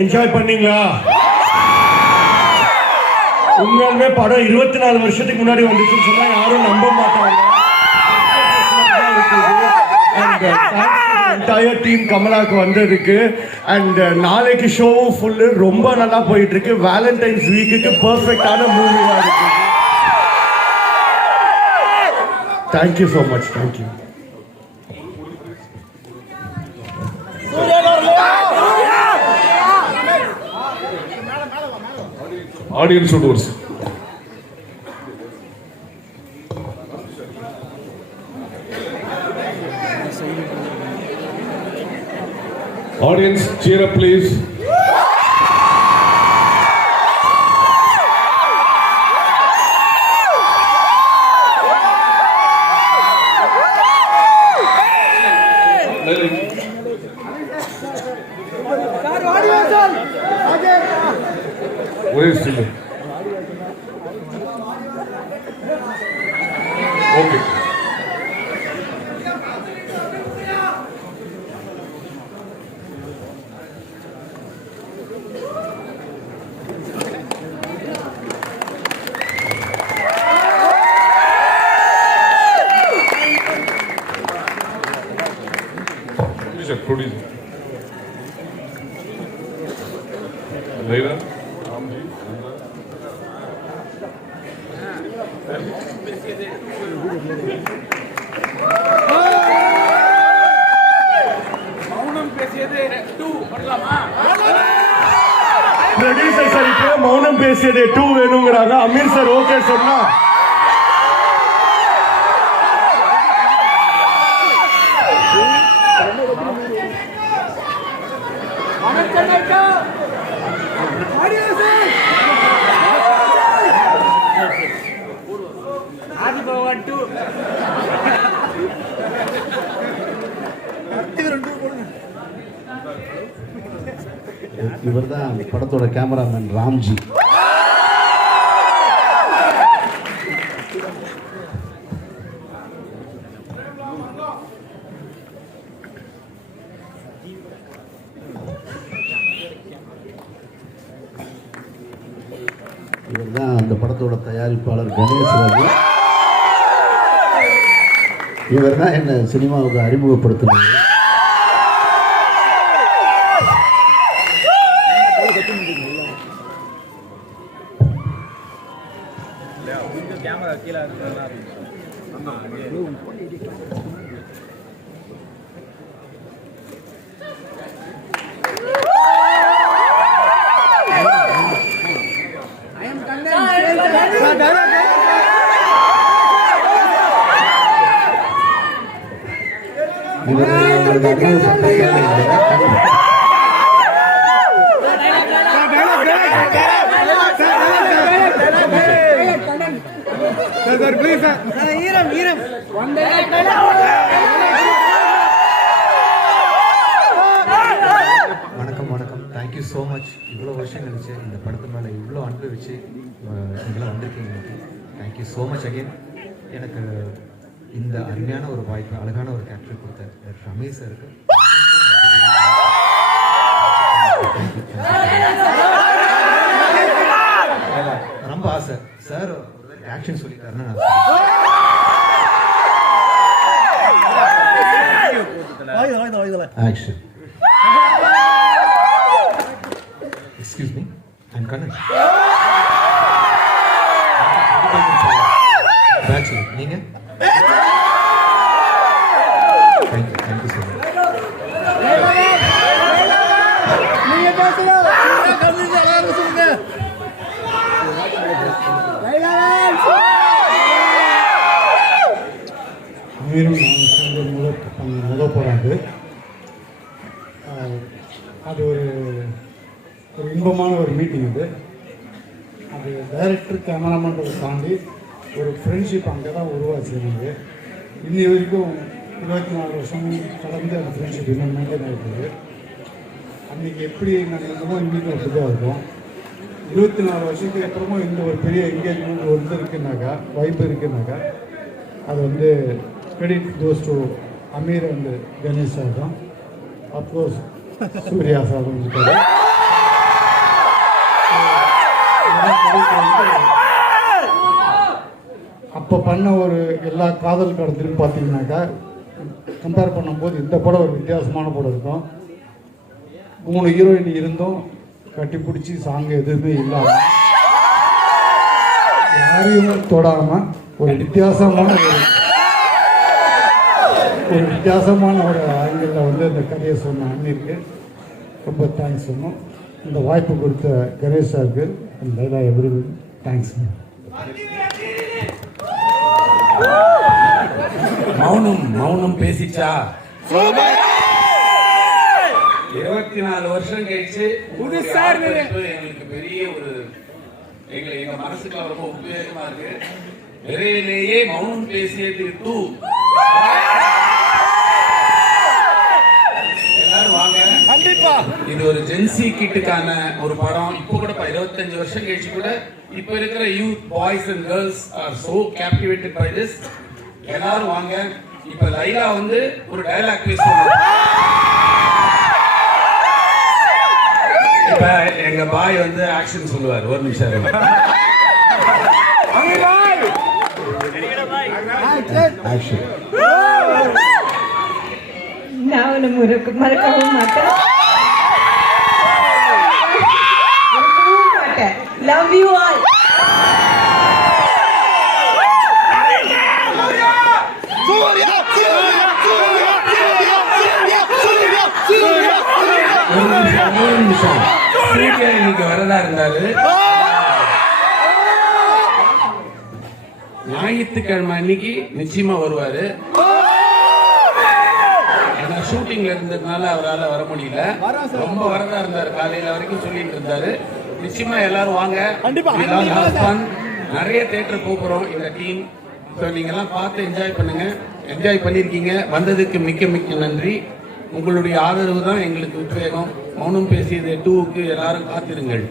Enjoy பண்ணீங்களா? உண்மையாலுமே படம் 24 வருஷத்துக்கு முன்னாடி வந்துச்சுன்னு சொன்னா யாரும் நம்ப மாட்டாங்க. என்டையர் டீம் கமலாக்கு வந்ததுக்கு அண்ட் நாளைக்கு ஷோவும் ஃபுல்லு ரொம்ப நல்லா போயிட்டு இருக்கு. வேலண்டைன்ஸ் வீக்குக்கு பர்ஃபெக்டான மூவியா இருக்கு. Thank you so much. Thank you. Audience words. Audience, cheer up, please. Where is Simon? Okay. Producer. Later. Producer sir இப்போ மௌனம் பேசியது 2 வேணுங்கிறாங்க. அமீர் சார் ஓகே சொன்னா இவர் தான் படத்தோட கேமராமேன் ராம்ஜி. இவர் தான் அந்த படத்தோட தயாரிப்பாளர் கணேஷ் ரவி. இவர் தான் என்ன சினிமாவுக்கு அறிமுகப்படுத்தினார். வணக்கம் வணக்கம். Thank you so much. இவ்வளோ வருஷம் கழிச்சு இந்த படத்து மேலே இவ்வளோ அன்பு வச்சு நீங்களாம் வந்திருக்கீங்க. Thank you so much again. எனக்கு இந்த அருமையான ஒரு வாய்ப்பு, அழகான ஒரு கேரக்டர் கொடுத்த ரமேஷ் சாருக்கு ரொம்ப ஆசை. சார் ஆக்ஷன் சொல்லிட்டாருன்னா action. Excuse me, I'm Kannan. Bachelor. நீங்க? Thank you, thank you so much. அமீரும் நானும் சேர்ந்து முதல் போகிறாங்க. அது ஒரு இன்பமான ஒரு மீட்டிங் இது. அது டைரக்டர் கேமராமேன்றதை தாண்டி ஒரு ஃப்ரெண்ட்ஷிப் அங்கே தான் உருவாச்சு எனக்கு. இன்னி வரைக்கும் 24 வருஷம் கலந்து அந்த ஃப்ரெண்ட்ஷிப் இன்னும் மெயின்டைன் ஆகிருக்குது. அன்றைக்கி எப்படி நாங்கள் இருந்தோமோ இன்றைக்கும் அப்படி தான் இருக்கும். 24 வருஷத்துக்கு அப்புறமும் இந்த ஒரு பெரிய என்கேஜ்மெண்ட் வந்து இருக்குன்னாக்கா, வாய்ப்பு இருக்குன்னாக்கா, அது வந்து credit goes to Ameer and Ganesh sir தான். அப்கோர்ஸ் சூர்யா சார் இருக்காரு. அப்போ பண்ண ஒரு எல்லா காதல் கடத்திலும் பார்த்தீங்கன்னாக்கா கம்பேர் பண்ணும்போது இந்த படம் ஒரு வித்தியாசமான படம் இருக்கும். 3 ஹீரோயின் இருந்தும் கட்டி பிடிச்சி சாங் எதுவுமே இல்லாமல் யாரையும் தொடாமல் ஒரு வித்தியாசமான ஒரு ஆங்கிளில் வந்து இந்த கதையை சொன்ன அண்ணிருக்கு ரொம்ப தேங்க்ஸ் சொன்னோம். இந்த வாய்ப்பு கொடுத்த கணேஷ் சாருக்கு அண்ட் லைலா எவ்ரி தேங்க்ஸ். மௌனம் பேசிச்சா 24 வருஷம் கழிச்சு புதுசா எங்களுக்கு பெரிய ஒரு எங்க மனசுக்கு ரொம்ப உபயோகமா இருக்கு. விரைவிலேயே மௌனம் பேசியது 2 எல்லாரும் வாங்க. கண்டிப்பா இது ஒரு ஜென்சி கிட்டுக்கான ஒரு படம். இப்போ கூட 25 வருஷம் கழிச்சு கூட இப்ப இருக்கிற youth boys and girls are so captivated by this. எல்லாரும் வாங்க. இப்ப லைலா வந்து ஒரு டயலாக் பேசுவாங்க. இப்ப எங்க பாய் வந்து ஆக்ஷன் சொல்லுவார். ஒரு நிமிஷம் ஆக்ஷன். நான் மறக்கவும் மாட்டேன். Love you all. இன்னைக்கு வரதா இருந்தாரு. ஞாயிற்றுக்கிழமை அன்னைக்கு நிச்சயமா வருவாரு. ஷூட்டிங்ல இருந்ததுனால அவரால் வர முடியல. ரொம்ப வரதா இருந்தாரு. காலையில வரைக்கும் சொல்லிட்டு இருந்தாரு. நிச்சயமா எல்லாரும் வாங்க. நிறைய தியேட்டர் போகிறோம் இந்த டீம். நீங்க எல்லாம் பார்த்து என்ஜாய் பண்ணுங்க. என்ஜாய் பண்ணிருக்கீங்க. வந்ததுக்கு மிக்க மிக்க நன்றி. உங்களுடைய ஆதரவு தான் எங்களுக்கு உத்வேகம். மௌனம் பேசியது 2க்கு எல்லாரும் காத்திருங்கள்.